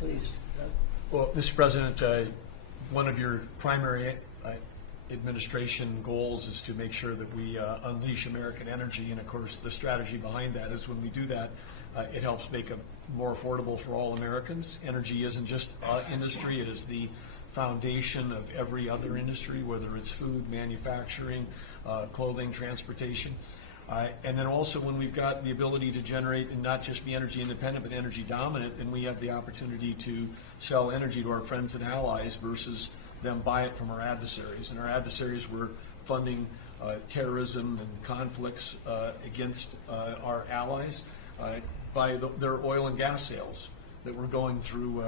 Please. Well, Mr. President, one of your primary administration goals is to make sure that we unleash American energy, and of course the strategy behind that is when we do that, it helps make it more affordable for all Americans. Energy isn't just industry, it is the foundation of every other industry, whether it's food, manufacturing, clothing, transportation. And then also when we've got the ability to generate and not just be energy independent but energy dominant, then we have the opportunity to sell energy to our friends and allies versus them buy it from our adversaries. And our adversaries were funding terrorism and conflicts against our allies by their oil and gas sales that were going through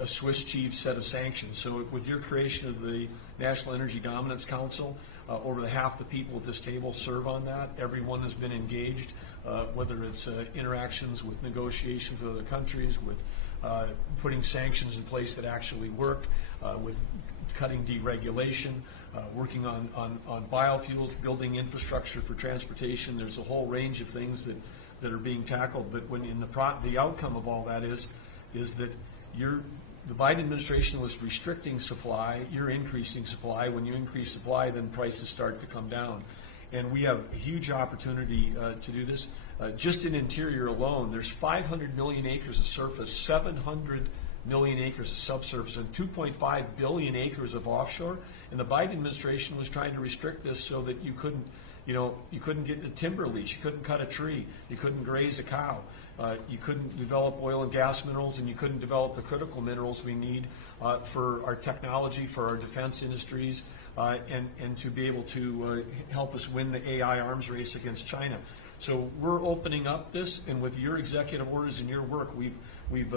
a Swiss cheese set of sanctions. So with your creation of the National Energy Dominance Council, over half the people at this table serve on that. Everyone has been engaged, whether it's interactions with negotiations with other countries, with putting sanctions in place that actually work, with cutting deregulation, working on biofuels, building infrastructure for transportation. There's a whole range of things that are being tackled. But when in the outcome of all that is that the Biden administration was restricting supply, you're increasing supply. When you increase supply, then prices start to come down. And we have a huge opportunity to do this. Just in interior alone, there's 500 million acres of surface, 700 million acres of subsurface, and 2.5 billion acres of offshore. And the Biden administration was trying to restrict this so that you couldn't get a timber lease, you couldn't cut a tree, you couldn't graze a cow. You couldn't develop oil and gas minerals, and you couldn't develop the critical minerals we need for our technology, for our defense industries, and to be able to help us win the AI arms race against China. So we're opening up this, and with your executive orders and your work, we've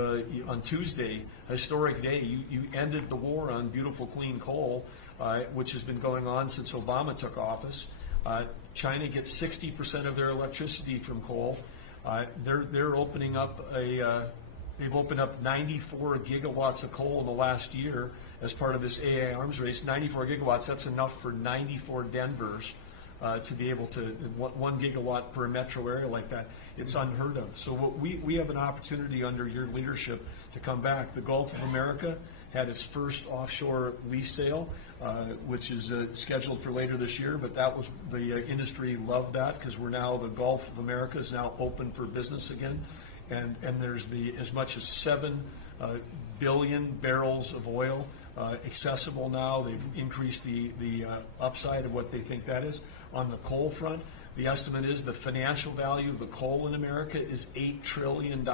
on Tuesday, historic day, you ended the war on beautiful clean coal, which has been going on since Obama took office. China gets 60% of their electricity from coal. They're opening up they've opened up 94 gigawatts of coal in the last year as part of this AI arms race. 94 gigawatts, that's enough for 94 Denvers to be able to, 1 gigawatt per metro area like that. It's unheard of. So we have an opportunity under your leadership to come back. The Gulf of America had its first offshore lease sale, which is scheduled for later this year, but that was, the industry loved that because we're now, the Gulf of America is now open for business again. And there's as much as 7 billion barrels of oil accessible now. They've increased the upside of what they think that is. On the coal front, the estimate is the financial value of the coal in America is $8 trillion.